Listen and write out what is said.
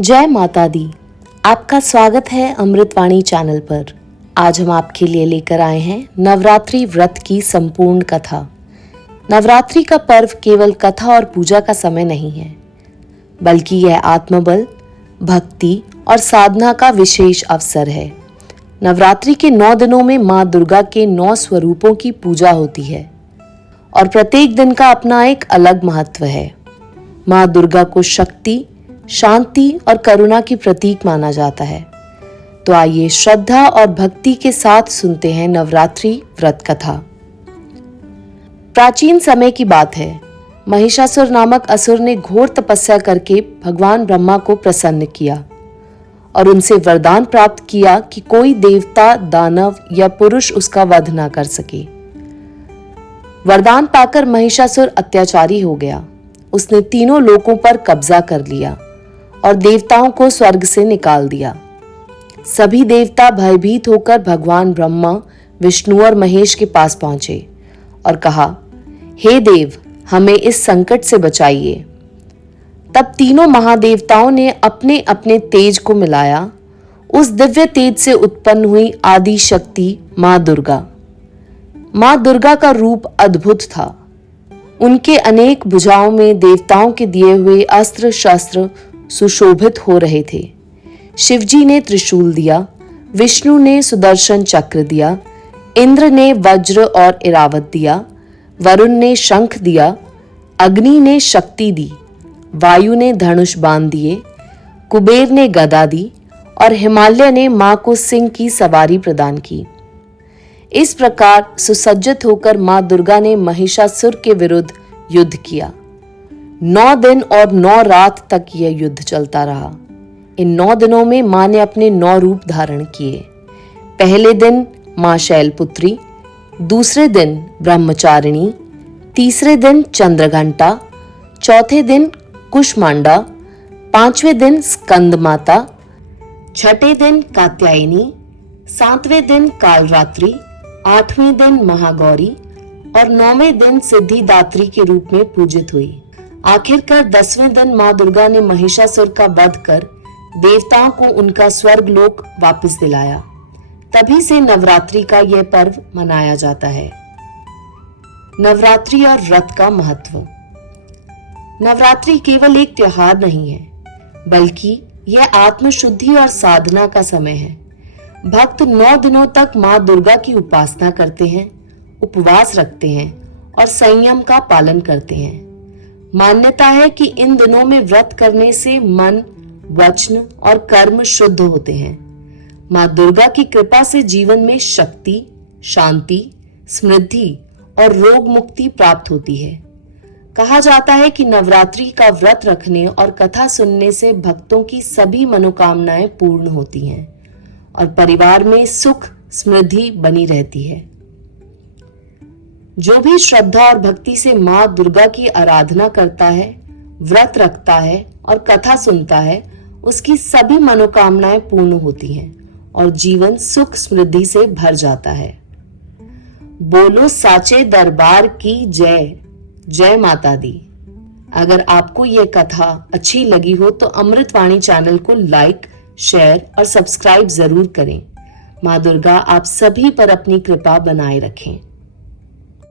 जय माता दी। आपका स्वागत है अमृतवाणी चैनल पर। आज हम आपके लिए लेकर आए हैं नवरात्रि व्रत की संपूर्ण कथा। नवरात्रि का पर्व केवल कथा और पूजा का समय नहीं है, बल्कि यह आत्मबल, भक्ति और साधना का विशेष अवसर है। नवरात्रि के 9 दिनों में माँ दुर्गा के 9 स्वरूपों की पूजा होती है और प्रत्येक दिन का अपना एक अलग महत्व है। माँ दुर्गा को शक्ति, शांति और करुणा की प्रतीक माना जाता है। तो आइए श्रद्धा और भक्ति के साथ सुनते हैं नवरात्रि व्रत कथा। प्राचीन समय की बात है। महिषासुर नामक असुर ने घोर तपस्या करके भगवान ब्रह्मा को प्रसन्न किया और उनसे वरदान प्राप्त किया कि कोई देवता, दानव या पुरुष उसका वध ना कर सके। वरदान पाकर महिषासुर अत्याचारी हो गया। उसने तीनों लोकों पर कब्जा कर लिया और देवताओं को स्वर्ग से निकाल दिया। सभी देवता भयभीत होकर भगवान ब्रह्मा, विष्णु और महेश के पास पहुंचे और कहा, हे देव, हमें इस संकट से बचाइए। तब तीनों महादेवताओं ने अपने अपने तेज को मिलाया। उस दिव्य तेज से उत्पन्न हुई आदि शक्ति माँ दुर्गा। माँ दुर्गा का रूप अद्भुत था। उनके अनेक भुजाओं में देवताओं के दिए हुए अस्त्र शस्त्र सुशोभित हो रहे थे। शिवजी ने त्रिशूल दिया, विष्णु ने सुदर्शन चक्र दिया, इंद्र ने वज्र और इरावत दिया, वरुण ने शंख दिया, अग्नि ने शक्ति दी, वायु ने धनुष बाण दिए, कुबेर ने गदा दी और हिमालय ने मां को सिंह की सवारी प्रदान की। इस प्रकार सुसज्जित होकर मां दुर्गा ने महिषासुर के विरुद्ध युद्ध किया। 9 दिन और 9 रात तक यह युद्ध चलता रहा। इन 9 दिनों में मां ने अपने 9 रूप धारण किए। पहले दिन मां शैलपुत्री, दूसरे दिन ब्रह्मचारिणी, तीसरे दिन चंद्रघंटा, चौथे दिन कुष्मांडा, 5वें दिन स्कंद माता, 6ठे दिन कात्यायनी, 7वें दिन कालरात्रि, 8वें दिन महागौरी और 9वें दिन सिद्धिदात्री के रूप में पूजित हुई। आखिरकार 10वें दिन माँ दुर्गा ने महिषासुर का वध कर देवताओं को उनका स्वर्ग लोक वापस दिलाया। तभी से नवरात्रि का यह पर्व मनाया जाता है। नवरात्रि और व्रत का महत्व। नवरात्रि केवल एक त्योहार नहीं है, बल्कि यह आत्मशुद्धि और साधना का समय है। भक्त 9 दिनों तक माँ दुर्गा की उपासना करते हैं, उपवास रखते हैं और संयम का पालन करते हैं। मान्यता है कि इन दिनों में व्रत करने से मन, वचन और कर्म शुद्ध होते हैं। माँ दुर्गा की कृपा से जीवन में शक्ति, शांति, समृद्धि और रोग मुक्ति प्राप्त होती है। कहा जाता है कि नवरात्रि का व्रत रखने और कथा सुनने से भक्तों की सभी मनोकामनाएं पूर्ण होती हैं और परिवार में सुख समृद्धि बनी रहती है। जो भी श्रद्धा और भक्ति से माँ दुर्गा की आराधना करता है, व्रत रखता है और कथा सुनता है, उसकी सभी मनोकामनाएं पूर्ण होती हैं और जीवन सुख समृद्धि से भर जाता है। बोलो साचे दरबार की जय। जय माता दी। अगर आपको यह कथा अच्छी लगी हो तो अमृतवाणी चैनल को लाइक, शेयर और सब्सक्राइब जरूर करें। माँ दुर्गा आप सभी पर अपनी कृपा बनाए रखें।